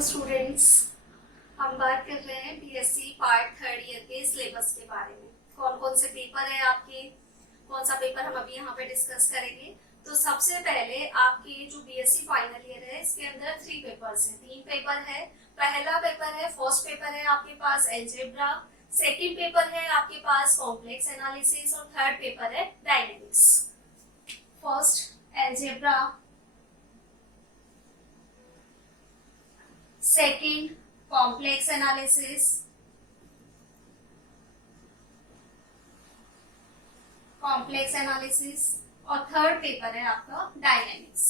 Hello students, हम बात कर रहे हैं बीएससी पार्ट थर्ड ईयर के सिलेबस के बारे में। कौन कौन से पेपर है आपके, कौन सा पेपर हम अभी यहाँ पे डिस्कस करेंगे। तो सबसे पहले आपके जो बीएससी फाइनल ईयर है इसके अंदर 3 पेपर्स हैं, 3 पेपर है। पहला पेपर है, फर्स्ट पेपर है आपके पास अलजेब्रा, सेकंड पेपर है आपके पास कॉम्प्लेक्स एनालिसिस और थर्ड पेपर है dynamics. First algebra, second complex analysis, और थर्ड पेपर है आपका डायनेमिक्स।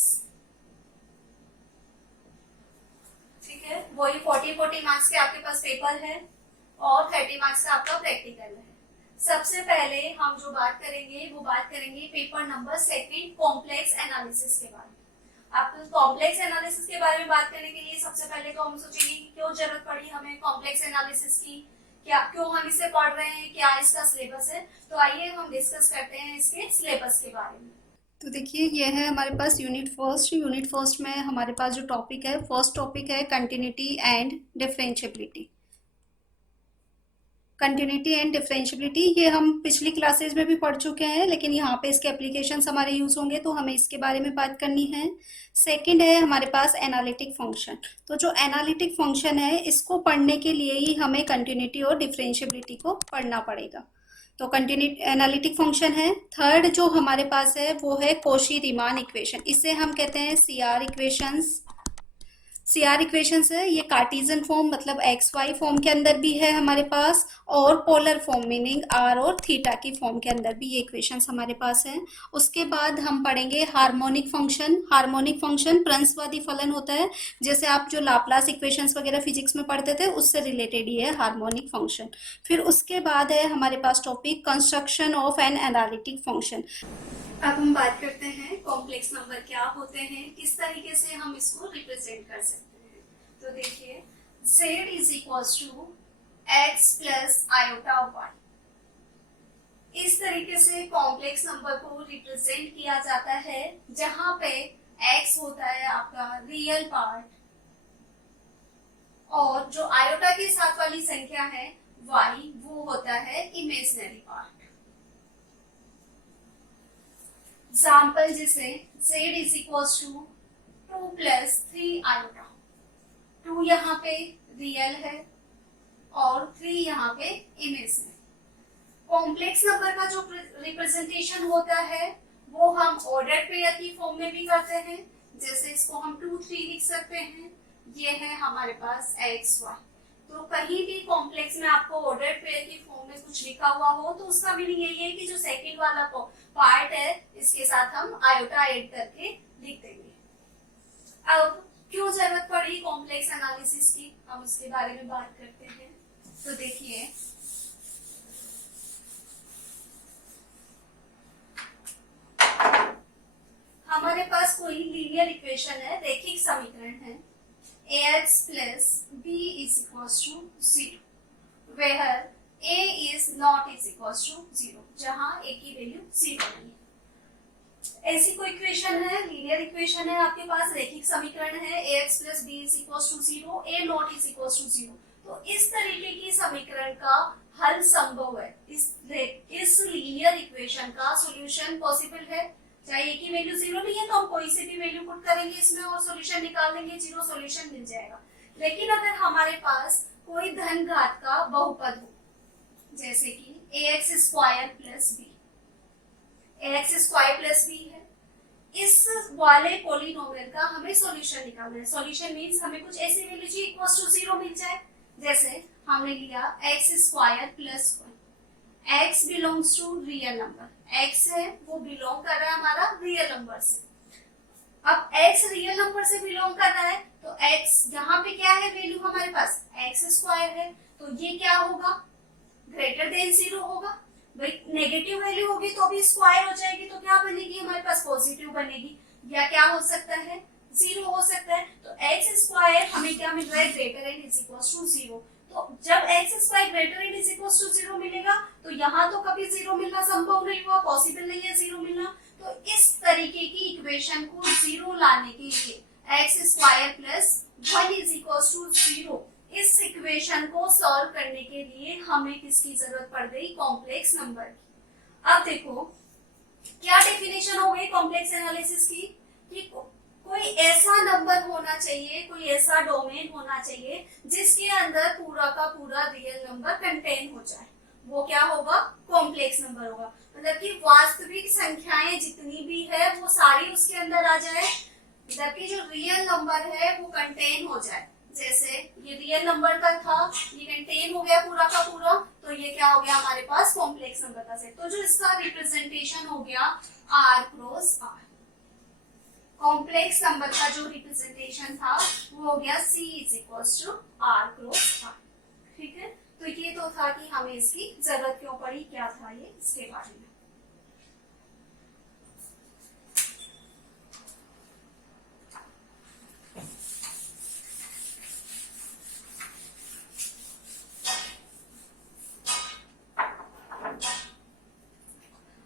ठीक है, वही 40 मार्क्स के आपके पास पेपर है और 30 मार्क्स का आपका प्रैक्टिकल है। सबसे पहले हम जो बात करेंगे वो बात करेंगे paper number second complex analysis के बारे में। आपको कॉम्प्लेक्स एनालिसिस के बारे में बात करने के लिए सबसे पहले तो हम सोचेंगे कि क्यों जरूरत पड़ी हमें कॉम्प्लेक्स एनालिसिस की, क्या क्यों हम इसे पढ़ रहे हैं, क्या इसका सिलेबस है। तो आइए हम डिस्कस करते हैं इसके सिलेबस के बारे में। तो देखिए, यह है हमारे पास यूनिट फर्स्ट में हमारे पास जो टॉपिक है, फर्स्ट टॉपिक है continuity and differentiability. Continuity and differentiability ये हम पिछली क्लासेज में भी पढ़ चुके हैं, लेकिन यहाँ पे इसके एप्लीकेशंस हमारे यूज होंगे तो हमें इसके बारे में बात करनी है। सेकंड है हमारे पास एनालिटिक फंक्शन। तो जो एनालिटिक फंक्शन है इसको पढ़ने के लिए ही हमें कंटिन्यूटी और डिफरेंशिएबिलिटी को पढ़ना पड़ेगा। तो कंटिन्यूटी एनालिटिक फंक्शन है। थर्ड जो हमारे पास है वो है कोशी रीमान इक्वेशन, इसे हम कहते हैं सीआर इक्वेशंस। सीआर इक्वेशंस है, ये कार्टेशियन फॉर्म मतलब एक्स वाई फॉर्म के अंदर भी है हमारे पास, और पोलर फॉर्म मीनिंग आर और थीटा की फॉर्म के अंदर भी ये इक्वेशंस हमारे पास हैं। उसके बाद हम पढ़ेंगे हार्मोनिक फंक्शन। हार्मोनिक फंक्शन प्रंसवादी फलन होता है, जैसे आप जो लाप्लास इक्वेशंस वगैरह फिजिक्स में पढ़ते थे उससे रिलेटेड ही है हार्मोनिक फंक्शन। फिर उसके बाद है हमारे पास topic construction of an analytic function. अब हम बात करते हैं कॉम्प्लेक्स नंबर क्या होते हैं, किस तरीके से हम इसको रिप्रेजेंट कर सकते हैं। तो देखिए, z is equal to x plus iota y. इस तरीके से कॉम्प्लेक्स नंबर को रिप्रेजेंट किया जाता है, जहां पे x होता है आपका रियल पार्ट और जो आयोटा के साथ वाली संख्या है y वो होता है इमेजिनरी पार्ट। एग्जाम्पल जैसे z is equal to 2 plus 3 iota. 2 यहाँ पे रियल है और 3 यहाँ पे इमेजिनरी। कॉम्प्लेक्स नंबर का जो रिप्रेजेंटेशन होता है वो हम ऑर्डर पेयर की फॉर्म में भी करते हैं, जैसे इसको हम 2 3 लिख सकते हैं। ये है हमारे पास एक्स वाई। तो कहीं भी कॉम्प्लेक्स में आपको ऑर्डर पेयर की फॉर्म में कुछ लिखा हुआ हो तो उसका मीनिंग यही है कि जो सेकंड वाला पार्ट है इसके साथ हम आयोटा ऐड करके लिख देंगे। अब क्यों जरूरत पड़ी कॉम्प्लेक्स एनालिसिस की, हम उसके बारे में बात करते हैं। तो देखिए, हमारे पास कोई लीनियर इक्वेशन है, रैखिक समीकरण है ax plus b is equals to 0 where a is not is equals to 0, जहां a की वैल्यू 0 नहीं है। ऐसी कोई इक्वेशन है, लीनियर इक्वेशन है आपके पास, रैखिक समीकरण है ax plus b is equals to 0, a not is equals to 0। तो इस तरीके की समीकरण का हल संभव है, इस लीनियर इक्वेशन का सॉल्यूशन पॉसिबल है। चाहे ए की वैल्यू 0 नहीं है तो हम कोई से भी वैल्यू पुट करेंगे इसमें और सॉल्यूशन निकाल देंगे, 0 सॉल्यूशन मिल जाएगा। लेकिन अगर हमारे पास कोई धन घात का बहुपद हो, जैसे कि ax square plus b, ax square plus b है, इस वाले पॉलिनोमियल का हमें सॉल्यूशन निकालना है। सॉल्यूशन मींस हमें कुछ ऐसी वैल्यू चाहिए इक्वल्स टू 0 मिल जाए, जैसे हमने लिया x square plus 1। x belongs to real number, x है वो बिलोंग कर रहा है हमारा रियल नंबर से। अब x रियल नंबर से बिलोंग कर रहा है तो x यहाँ पे क्या है वैल्यू हमारे पास x स्क्वायर है, तो ये क्या होगा, ग्रेटर देन 0 होगा। भाई नेगेटिव वैल्यू होगी तो भी स्क्वायर हो जाएगी, तो क्या बनेगी हमारे पास, पॉजिटिव बनेगी, या क्या हो सकता है 0 हो सकता है। तो x स्क्वायर हमें क्या मिल रहा है, greater than is equal to 0। तो जब x square greater than is equal to 0 मिलेगा तो यहाँ तो कभी 0 मिलना संभव नहीं हुआ, पॉसिबल नहीं है 0 मिलना। तो इस तरीके की इक्वेशन को 0 लाने के लिए x square plus 1 is equal to 0। इस इक्वेशन को सॉल्व करने के लिए हमें किसकी जरूरत पड़ गई? कॉम्प्लेक्स नंबर की। अब देखो क्या डेफिनेशन हो गई कॉम्प्लेक्स एनालिसिस की कि कोई ऐसा नंबर होना चाहिए, कोई ऐसा डोमेन होना चाहिए जिसके अंदर पूरा का पूरा रियल नंबर कंटेन हो जाए। वो क्या होगा? कॉम्प्लेक्स नंबर होगा। मतलब कि वास्तविक संख्याएं जितनी भी है वो सारी उसके अंदर आ जाए, जबकि जो रियल नंबर है वो कंटेन हो जाए। जैसे ये रियल नंबर का था, ये कंटेन हो गया पूरा का पूरा, तो ये क्या हो गया हमारे पास? कॉम्प्लेक्स नंबर का सेट। तो जो इसका रिप्रेजेंटेशन हो गया r cross r। Complex number का जो रिप्रेजेंटेशन था वो हो गया c is equal to r cross r। ठीक है, तो ये तो था कि हमें इसकी जरूरत क्यों पड़ी, क्या था ये, इसके बारे में।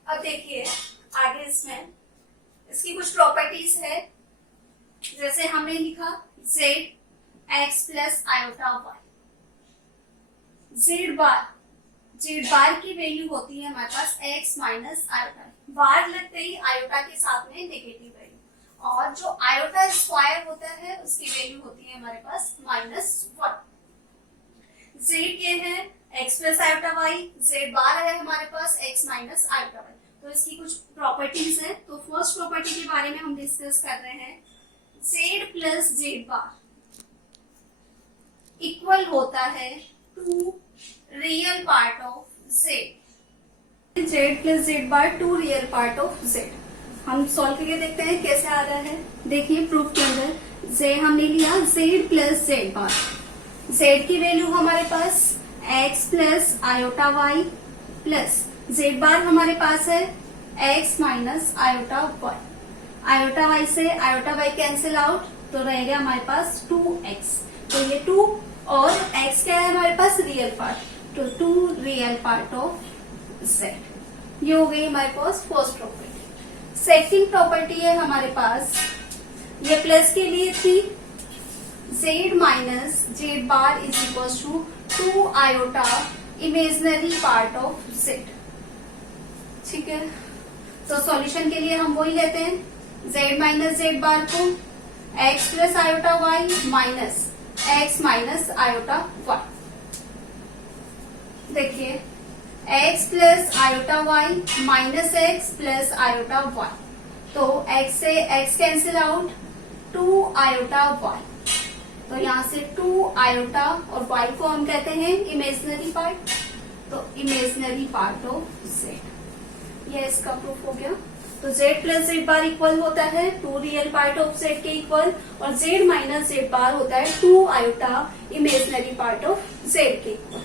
अब देखिए आगे इसमें इसकी कुछ प्रॉपर्टीज है। जैसे हमने लिखा z x plus iota y। z बार की वैल्यू होती है हमारे पास x माइनस आयोटा। बार लगते ही आयोटा के साथ में नेगेटिव वैल्यू, और जो आयोटा स्क्वायर होता है उसकी वैल्यू होती है हमारे पास -1। z के है x plus iota y, z बार है हमारे पास x माइनस आयोटा y। तो इसकी कुछ प्रॉपर्टीज है। तो फर्स्ट प्रॉपर्टी के बारे में हम डिस्कस कर रहे हैं। z प्लस जेड बार इक्वल होता है to real part of z। z plus z bar to real part of z। हम सॉल्व करके देखते हैं कैसे आ रहा है। देखिए प्रूफ के अंदर z हमने लिया z प्लस जेड बार। z की वैल्यू हमारे पास x plus iota y plus z बार हमारे पास है x minus iota y। Iota y से आयोटा y कैंसिल आउट, तो रहेगा हमारे पास 2x। तो ये 2 और x क्या है हमारे पास? रियल पार्ट, तो 2 रियल पार्ट ऑफ z। ये हो गई हमारे पास फर्स्ट प्रॉपर्टी। सेकंड प्रॉपर्टी है हमारे पास, ये प्लस के लिए थी, z minus z bar is equal to 2 iota imaginary part of z। ठीक है, तो सॉल्यूशन के लिए हम वही लेते हैं, z माइनस जेड बार को x plus iota y minus x minus iota y। देखिए x plus iota y minus x plus iota y, तो x से x cancel out, 2 iota y। तो यहाँ से 2 आयोटा और y को हम कहते हैं इमेजिनरी पार्ट, तो इमेजिनरी पार्ट ऑफ z। ये इसका प्रूफ हो गया। तो z प्लस जेड बार इक्वल होता है 2 रियल पार्ट ऑफ z के इक्वल, और z माइनस जेड बार होता है 2 iota imaginary part of z के इक्वल।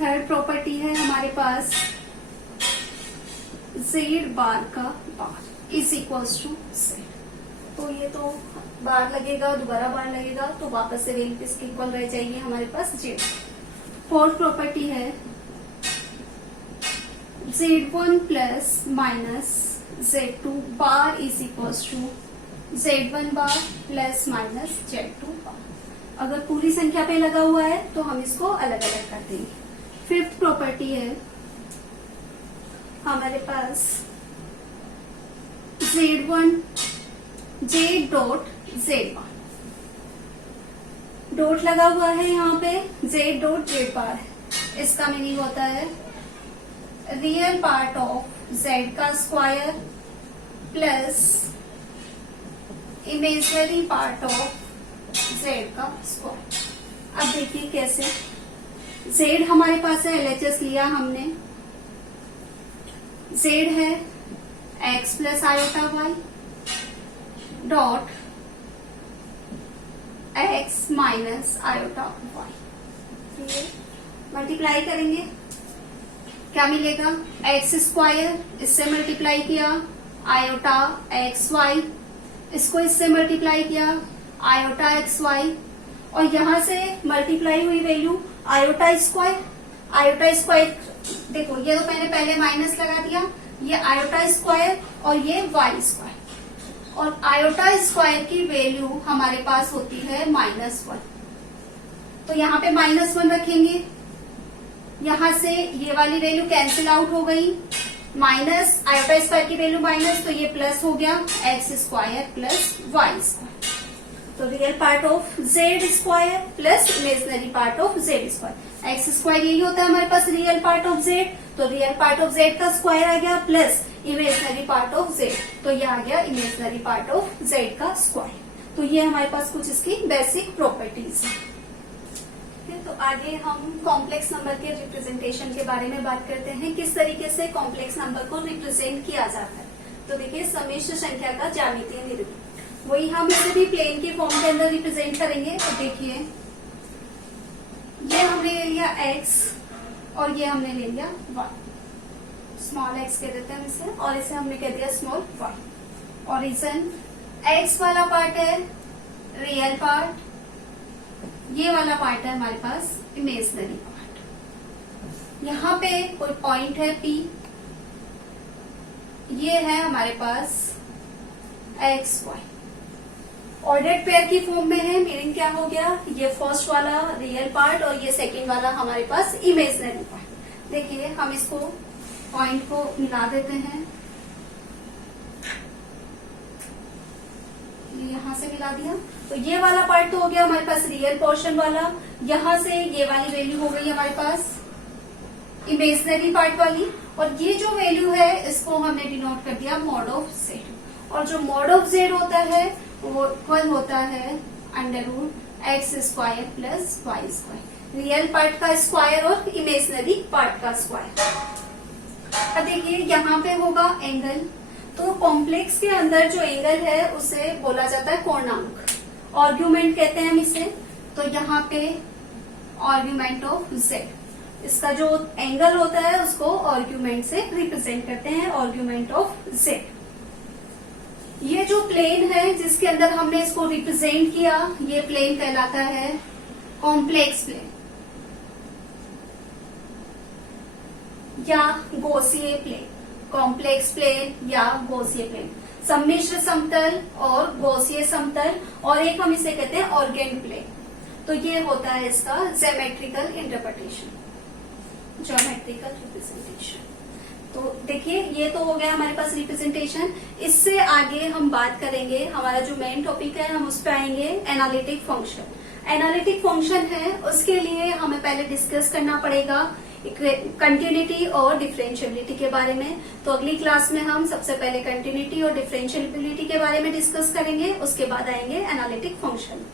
थर्ड प्रॉपर्टी है हमारे पास, z बार का bar is equal to z। तो ये तो बार लगेगा, दोबारा बार लगेगा, तो वापस से वैल्यू किसके इक्वल रह जाएगी हमारे पास? z। फोर्थ प्रॉपर्टी है z1 plus minus z2 bar is equal to z1 bar plus minus z2 bar. अगर पूरी संख्या पे लगा हुआ है तो हम इसको अलग अलग कर देंगे। फिफ्थ प्रॉपर्टी है हमारे पास z1 z डॉट z बार। डॉट लगा हुआ है यहाँ पे, z डॉट z बार है। इसका मीनिंग होता है रियल पार्ट ऑफ z का square plus imaginary part of z का स्क्वायर। अब देखिए कैसे, z हमारे पास है, LHS लिया हमने, z है x plus iota y dot x minus iota y। Multiply करेंगे, क्या मिलेगा? एक्स स्क्वायर, इससे मल्टीप्लाई किया आयोटा एक्स वाई, इसको इससे मल्टीप्लाई किया आयोटा एक्स वाई, और यहां से मल्टीप्लाई हुई value iota square. Iota square देखो, ये तो मैंने पहले माइनस लगा दिया, ये आयोटा स्क्वायर और ये वाई स्क्वायर, और आयोटा स्क्वायर की वैल्यू हमारे पास होती है -1। तो यहाँ पे -1 रखेंगे, यहां से ये वाली वैल्यू कैंसिल आउट हो गई, माइनस आयोटा स्क्वायर की वैल्यू माइनस, तो ये प्लस हो गया x square plus y square. तो real part of z square plus imaginary part of z square. X square यही होता है हमारे पास रियल पार्ट ऑफ जेड, तो रियल पार्ट ऑफ जेड का स्क्वायर आ गया plus imaginary part of z, तो ये आ गया इमेजिनरी पार्ट ऑफ जेड का स्क्वायर। तो ये हमारे पास कुछ इसकी बेसिक प्रॉपर्टीज है। तो आगे हम कॉम्प्लेक्स नंबर के रिप्रेजेंटेशन के बारे में बात करते हैं, किस तरीके से कॉम्प्लेक्स नंबर को रिप्रेजेंट किया जाता है। तो देखिए सम्मिश्र संख्या का ज्यामितीय निरूपण, वही हम इसे भी प्लेन के फॉर्म के अंदर रिप्रेजेंट करेंगे। तो देखिए ये हमने ले लिया x और ये हमने ले लिया y, स्मॉल x कह देते हैं इसे, और इसे हमने कह दिया स्मॉल y। ओरिजिन x वाला पार्ट है रियल पार्ट, ये वाला पार्ट है हमारे पास इमेजिनरी पार्ट। यहाँ पे कोई पॉइंट है P, ये है हमारे पास एक्स वाई, ऑर्डर्ड पेयर की फॉर्म में है, मीनिंग क्या हो गया, ये फर्स्ट वाला रियल पार्ट और ये सेकंड वाला हमारे पास इमेजिनरी पार्ट। देखिए हम इसको पॉइंट को मिला देते हैं, यहां से मिला दिया, तो ये वाला पार्ट तो हो गया हमारे पास रियल पोर्शन वाला, यहां से ये वाली वैल्यू हो गई हमारे पास इमेजिनरी पार्ट वाली, और ये जो वैल्यू है इसको हमने डिनोट कर दिया मॉड ऑफ जेड, और जो मॉड ऑफ जेड होता है वो इक्वल होता है √x square plus y square, real part का स्क्वायर और इमेजिनरी पार्ट का स्क्वायर। अब देखिए यहाँ पे होगा एंगल, तो कॉम्प्लेक्स के अंदर जो एंगल है उसे बोला जाता है कोणांक, आर्ग्यूमेंट कहते हैं हम इसे। तो यहाँ पे आर्ग्यूमेंट ऑफ जेड, इसका जो एंगल होता है उसको आर्ग्यूमेंट से रिप्रेजेंट करते हैं, आर्ग्यूमेंट ऑफ जेड। ये जो प्लेन है जिसके अंदर हमने इसको रिप्रेजेंट किया, ये प्लेन कहलाता है कॉम्प्लेक्स प्लेन या गॉसीय प्लेन, कॉम्प्लेक्स प्लेन या गॉसीय प्लेन, सम्मिश्र समतल और गॉसीय समतल, और एक हम इसे कहते हैं ऑर्गेन प्लेन। तो ये होता है इसका ज्योमेट्रिकल इंटरप्रिटेशन, ज्योमेट्रिकल रिप्रेजेंटेशन। तो देखिए ये तो हो गया हमारे पास रिप्रेजेंटेशन। इससे आगे हम बात करेंगे, हमारा जो मेन टॉपिक है हम उस पर आएंगे एनालिटिक फंक्शन। एनालिटिक फंक्शन है उसके लिए हमें पहले डिस्कस करना पड़ेगा कंटिन्यूटी और डिफरेंशियबिलिटी के बारे में। तो अगली क्लास में हम सबसे पहले कंटिन्यूटी और डिफरेंशियबिलिटी के बारे में डिस्कस करेंगे, उसके बाद आएंगे एनालिटिक फंक्शन।